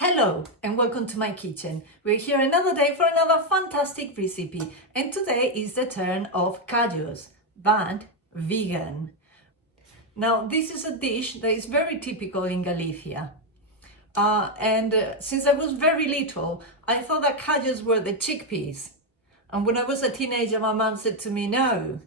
Hello and welcome to my kitchen. We're here another day for another fantastic recipe, and today is the turn of callos, but vegan. Now this is a dish that is very typical in Galicia. Since I was very little, I thought that callos were the chickpeas. And when I was a teenager, my mom said to me, no,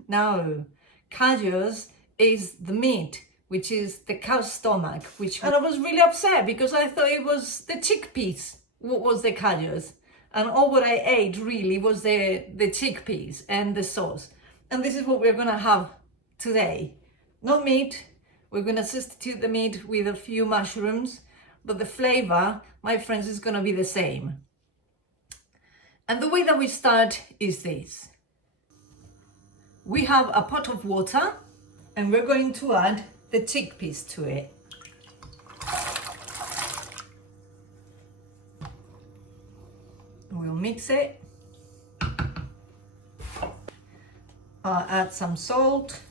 callos is the meat, which is the cow's stomach, and I was really upset because I thought it was the chickpeas, what was the callos. And all what I ate really was the chickpeas and the sauce. And this is what we're gonna have today. No meat, we're gonna substitute the meat with a few mushrooms, but the flavor, my friends, is gonna be the same. And the way that we start is this. We have a pot of water and we're going to add the chickpeas to it. We'll mix it. I'll add some salt.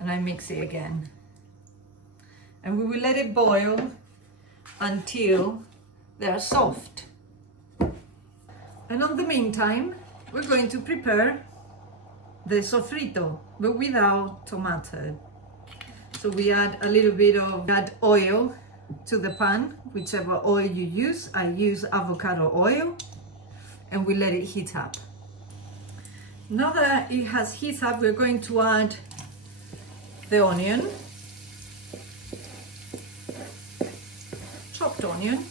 And I mix it again. And we will let it boil until they're soft. And in the meantime, we're going to prepare the sofrito, but without tomato. So we add a little bit of that oil to the pan, whichever oil you use. I use avocado oil, and we let it heat up. Now that it has heated up, we're going to add the onion, chopped onion.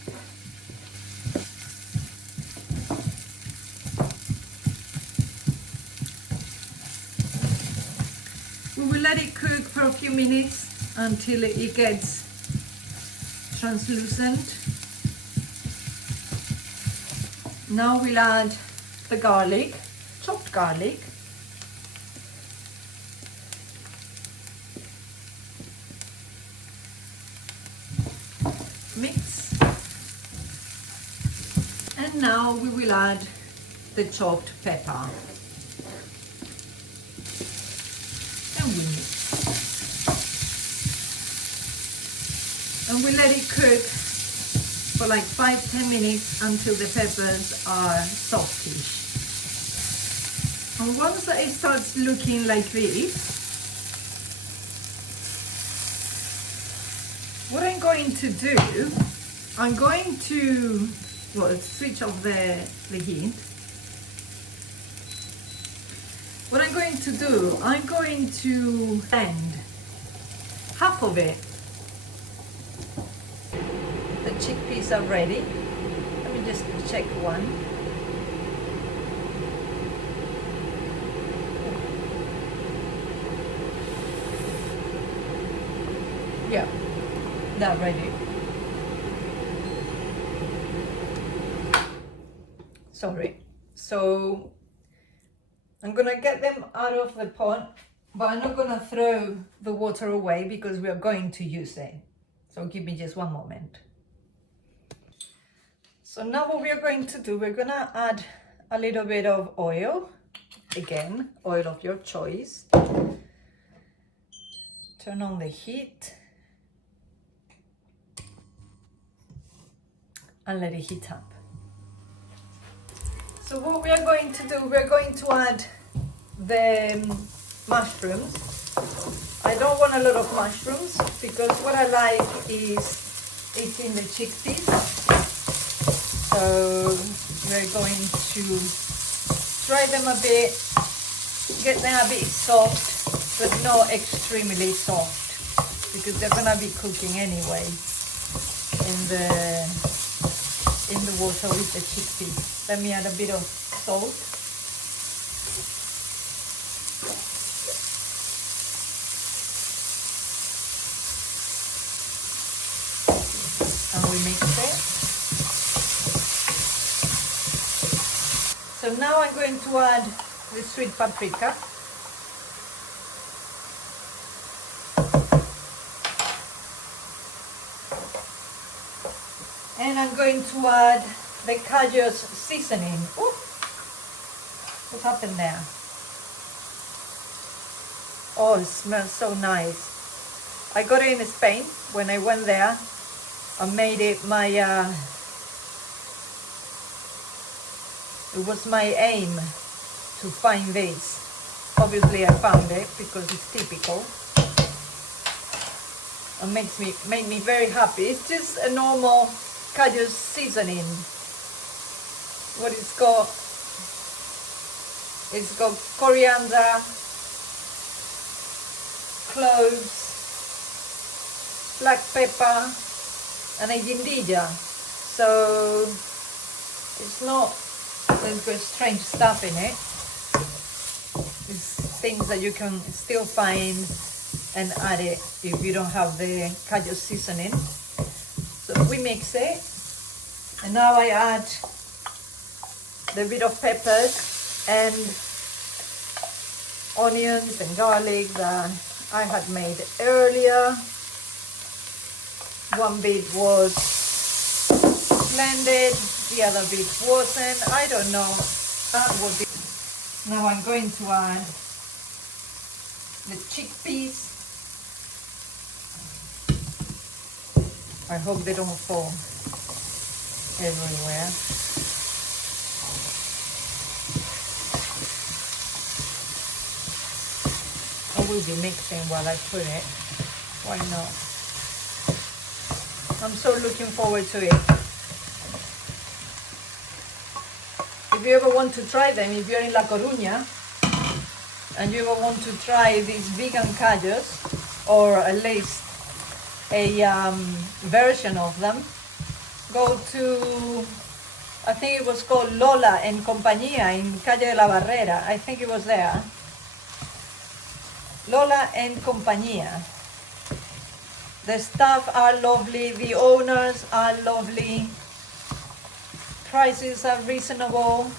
We will let it cook for a few minutes until it gets translucent. Now we'll add the garlic, chopped garlic. Mix. And now we will add the chopped pepper. And we let it cook for like 5-10 minutes until the peppers are softish. And once it starts looking like this, what I'm going to do, I'm going to switch off the heat. What I'm going to do, I'm going to blend half of it. The chickpeas are ready. Let me just check one. Yeah, they're ready. Sorry. So I'm gonna get them out of the pot, but I'm not gonna throw the water away because we are going to use it. So give me just one moment. So now what we are going to do, we're gonna add a little bit of oil. Again, oil of your choice. Turn on the heat. And let it heat up. So what we are going to do, we're going to add the mushrooms. I don't want a lot of mushrooms because what I like is eating the chickpeas. So we're going to dry them a bit, get them a bit soft, but not extremely soft because they're gonna be cooking anyway in the water with the chickpeas. Let me add a bit of salt. And we mix it. So now I'm going to add the sweet paprika. And I'm going to add the callos seasoning. Ooh, what happened there? Oh, it smells so nice. I got it in Spain when I went there. I made it my, it was my aim to find this. Obviously I found it because it's typical. It made me very happy. It's just a normal Cajun seasoning. What it's got coriander, cloves, black pepper, and a guindilla. So it's not, there's got strange stuff in it. It's things that you can still find and add it if you don't have the Cajun seasoning. So we mix it, and now I add the bit of peppers and onions and garlic that I had made earlier. One bit was blended, the other bit wasn't. I don't know. That would be. Now I'm going to add the chickpeas. I hope they don't fall everywhere. I will be mixing while I put it. Why not? I'm so looking forward to it. If you ever want to try them, if you're in La Coruña and you ever want to try these vegan cajos, or at least a version of them, go to, I think it was called Lola en Compañía in Calle de la Barrera. I think it was there. Lola en Compañía. The staff are lovely, the owners are lovely, prices are reasonable.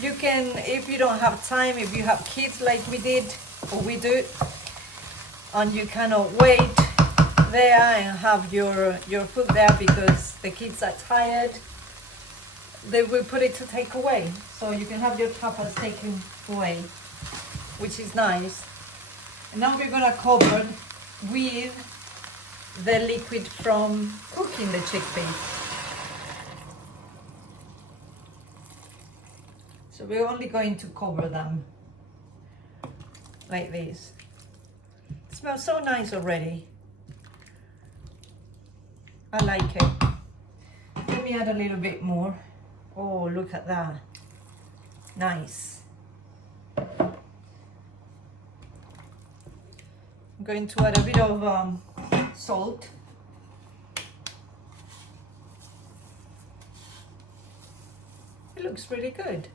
You can, if you don't have time, if you have kids like we did, or we do, and you cannot wait there and have your food there because the kids are tired, they will put it to take away. So you can have your tapas taken away, which is nice. And now we're gonna cover with the liquid from cooking the chickpeas. So we're only going to cover them like this. It smells so nice already. I like it. Let me add a little bit more. Oh, look at that. Nice. I'm going to add a bit of salt. It looks really good.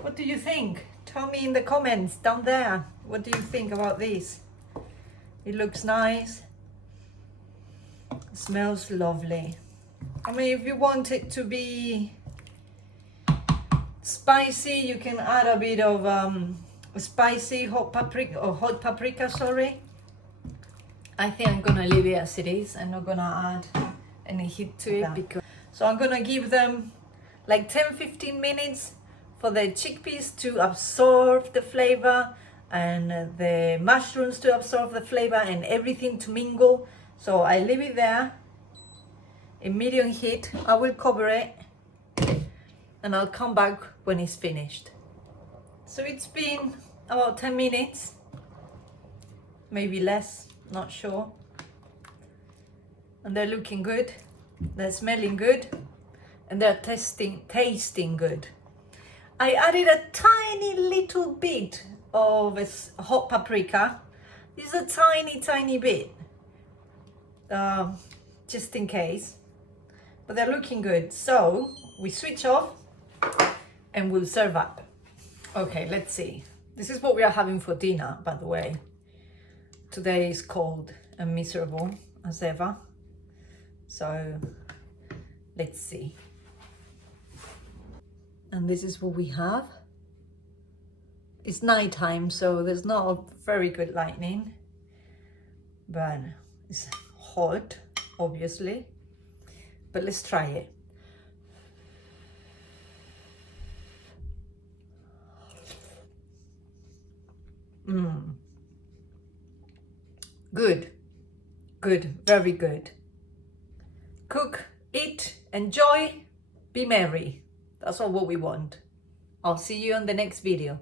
What do you think? Tell me in the comments down there. What do you think about this? It looks nice. It smells lovely. I mean, if you want it to be spicy, you can add a bit of spicy hot paprika, sorry. I think I'm gonna leave it as it is. I'm not gonna add any heat to it because, so I'm gonna give them like 10-15 minutes for the chickpeas to absorb the flavor and the mushrooms to absorb the flavor and everything to mingle. So I leave it there in medium heat. I will cover it and I'll come back when it's finished. So it's been about 10 minutes, maybe less, not sure. And they're looking good, they're smelling good, and they're tasting good. I added a tiny little bit of hot paprika. This is a tiny bit, just in case. But they're looking good. So we switch off and we'll serve up. Okay, let's see. This is what we are having for dinner, by the way. Today is cold and miserable as ever. So let's see. And this is what we have. It's nighttime, so there's not a very good lighting, but it's hot, obviously. But let's try it. Good, good, very good. Cook, eat, enjoy, be merry. That's all what we want. I'll see you on the next video.